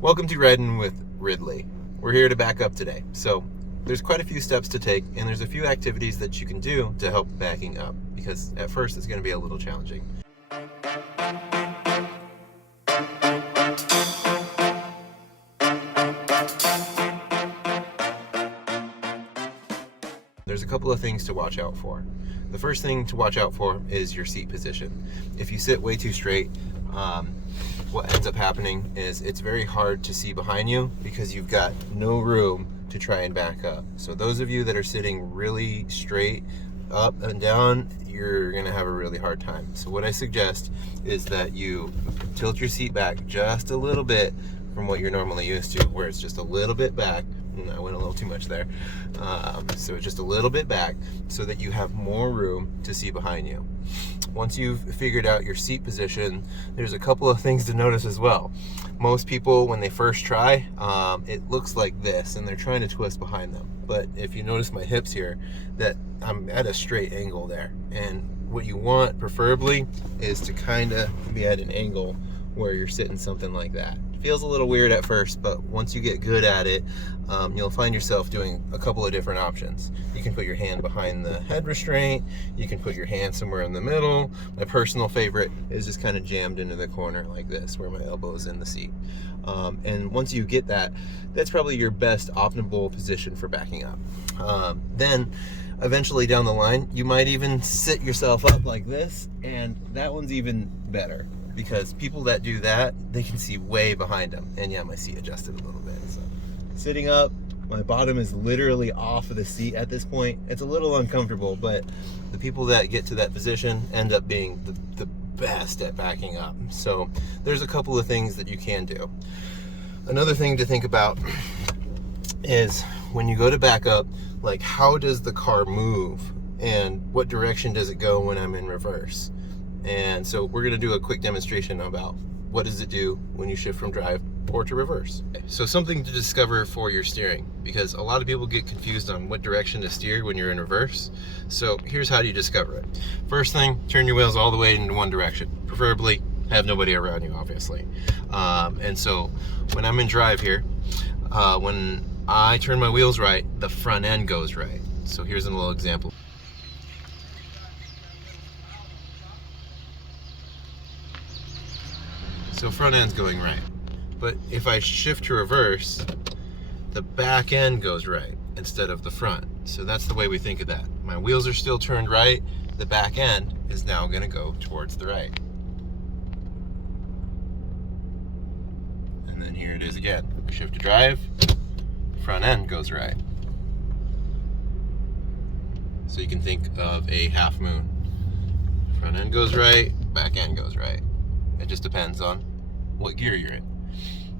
Welcome to Riding with Ridley. We're here to back up today. So there's quite a few steps to take, and there's a few activities that you can do to help backing up, because at first it's going to be a little challenging. There's a couple of things to watch out for. The first thing to watch out for is your seat position. If you sit way too straight, what ends up happening is it's very hard to see behind you because you've got no room to try and back up. So those of you that are sitting really straight up and down, you're gonna have a really hard time. So what I suggest is that you tilt your seat back just a little bit from what you're normally used to, where it's just a little bit back. I went a little too much there. So just a little bit back so that you have more room to see behind you. Once you've figured out your seat position, there's a couple of things to notice as well. Most people, when they first try, it looks like this and they're trying to twist behind them. But if you notice my hips here, that I'm at a straight angle there. And what you want, preferably, is to kind of be at an angle where you're sitting something like that. Feels a little weird at first, but once you get good at it, you'll find yourself doing a couple of different options. You can put your hand behind the head restraint, you can put your hand somewhere in the middle. My personal favorite is just kind of jammed into the corner like this, where my elbow is in the seat. And once you get that, that's probably your best optimal position for backing up. Then eventually down the line, you might even sit yourself up like this, and that one's even better, because people that do that, they can see way behind them. And yeah, my seat adjusted a little bit. So sitting up, my bottom is literally off of the seat at this point. It's a little uncomfortable, but the people that get to that position end up being the best at backing up. So there's a couple of things that you can do. Another thing to think about is when you go to back up, like, how does the car move and what direction does it go when I'm in reverse? And so we're going to do a quick demonstration about what does it do when you shift from drive or to reverse. So something to discover for your steering, because a lot of people get confused on what direction to steer when you're in reverse. So here's how you discover it. First thing, turn your wheels all the way in one direction. Preferably have nobody around you, obviously. And so when I'm in drive here, when I turn my wheels right, the front end goes right. So here's a little example. So front end's going right. But if I shift to reverse, the back end goes right instead of the front. So that's the way we think of that. My wheels are still turned right, the back end is now gonna go towards the right. And then here it is again. Shift to drive, front end goes right. So you can think of a half moon. Front end goes right, back end goes right. It just depends on what gear you're in.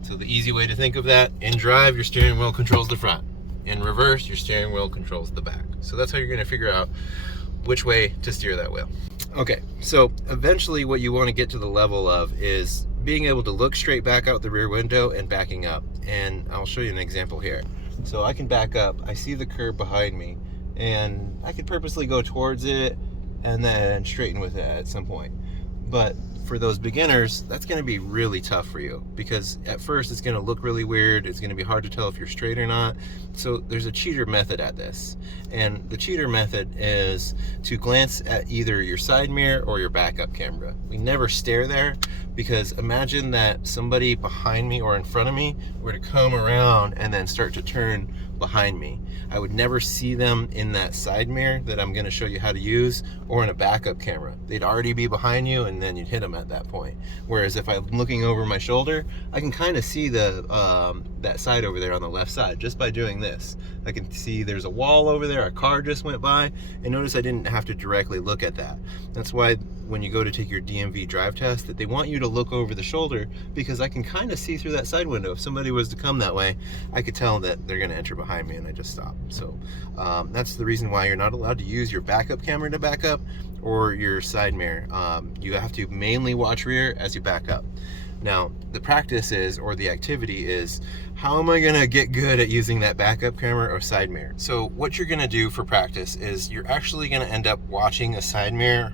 So the easy way to think of that, in drive, your steering wheel controls the front. In reverse, your steering wheel controls the back. So that's how you're gonna figure out which way to steer that wheel. Okay, so eventually what you wanna get to the level of is being able to look straight back out the rear window and backing up. And I'll show you an example here. So I can back up, I see the curb behind me, and I could purposely go towards it and then straighten with it at some point. But for those beginners, that's going to be really tough for you, because at first it's going to look really weird. It's going to be hard to tell if you're straight or not. So there's a cheater method at this. And the cheater method is to glance at either your side mirror or your backup camera. We never stare there, because imagine that somebody behind me or in front of me were to come around and then start to turn behind me. I would never see them in that side mirror that I'm going to show you how to use, or in a backup camera. They'd already be behind you and then you'd hit them at that point. Whereas if I'm looking over my shoulder, I can kind of see the that side over there on the left side just by doing this. I can see there's a wall over there, a car just went by, and notice I didn't have to directly look at that. That's why when you go to take your DMV drive test, that they want you to look over the shoulder, because I can kind of see through that side window. If somebody was to come that way, I could tell that they're going to enter behind me, and I just stop. So that's the reason why you're not allowed to use your backup camera to back up, or your side mirror. You have to mainly watch rear as you back up. Now, the practice is, or the activity is, how am I gonna get good at using that backup camera or side mirror? So what you're gonna do for practice is you're actually gonna end up watching a side mirror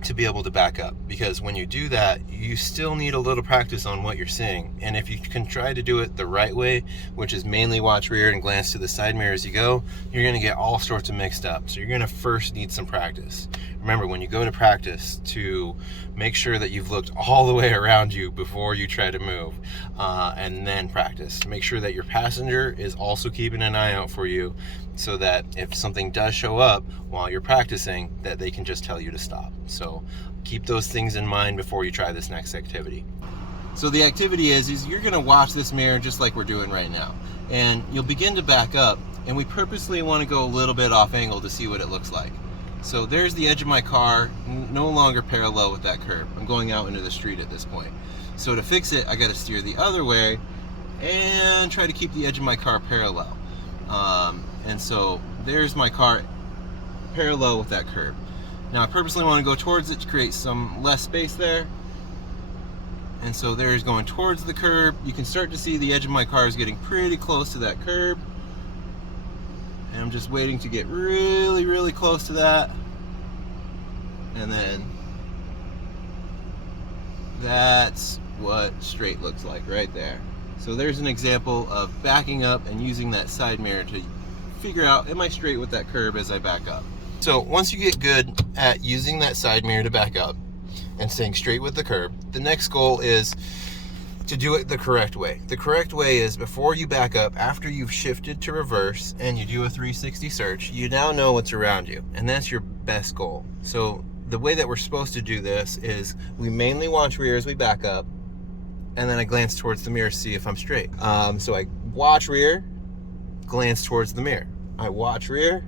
to be able to back up, because when you do that, you still need a little practice on what you're seeing. And if you can try to do it the right way, which is mainly watch rear and glance to the side mirror as you go, you're going to get all sorts of mixed up. So you're going to first need some practice. Remember, when you go to practice, to make sure that you've looked all the way around you before you try to move, and then practice. Make sure that your passenger is also keeping an eye out for you, so that if something does show up while you're practicing, that they can just tell you to stop. So keep those things in mind before you try this next activity. So the activity is you're gonna watch this mirror just like we're doing right now. And you'll begin to back up, and we purposely wanna go a little bit off angle to see what it looks like. So there's the edge of my car, no longer parallel with that curb. I'm going out into the street at this point. So to fix it, I gotta steer the other way and try to keep the edge of my car parallel. And so there's my car parallel with that curb. Now I purposely want to go towards it to create some less space there. And so there's going towards the curb. You can start to see the edge of my car is getting pretty close to that curb. And I'm just waiting to get really, really close to that. And then that's what straight looks like right there. So there's an example of backing up and using that side mirror to figure out, am I straight with that curb as I back up? So once you get good at using that side mirror to back up and staying straight with the curb, the next goal is to do it the correct way. The correct way is, before you back up, after you've shifted to reverse and you do a 360 search, you now know what's around you, and that's your best goal. So the way that we're supposed to do this is we mainly watch rear as we back up, and then I glance towards the mirror to see if I'm straight. So I watch rear, glance towards the mirror. I watch rear,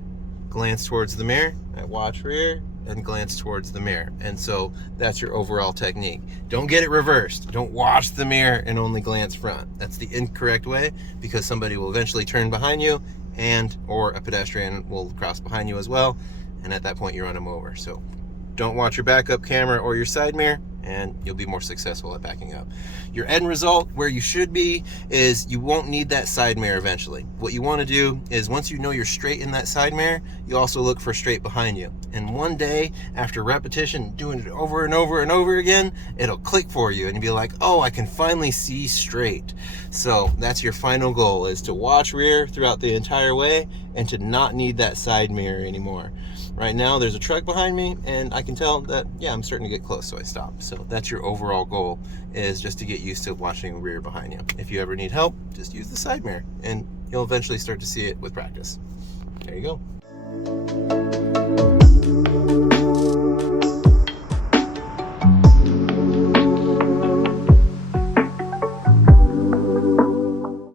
glance towards the mirror. I watch rear and glance towards the mirror. And so that's your overall technique. Don't get it reversed. Don't watch the mirror and only glance front. That's the incorrect way, because somebody will eventually turn behind you, and or a pedestrian will cross behind you as well. And at that point you run them over. So don't watch your backup camera or your side mirror, and you'll be more successful at backing up. Your end result, where you should be, is you won't need that side mirror eventually. What you want to do is, once you know you're straight in that side mirror, you also look for straight behind you. And one day, after repetition, doing it over and over and over again, it'll click for you and you'll be like, oh, I can finally see straight. So that's your final goal, is to watch rear throughout the entire way and to not need that side mirror anymore. Right now there's a truck behind me and I can tell that, yeah, I'm starting to get close, so I stop. So that's your overall goal, is just to get used to watching rear behind you. If you ever need help, just use the side mirror and you'll eventually start to see it with practice. There you go.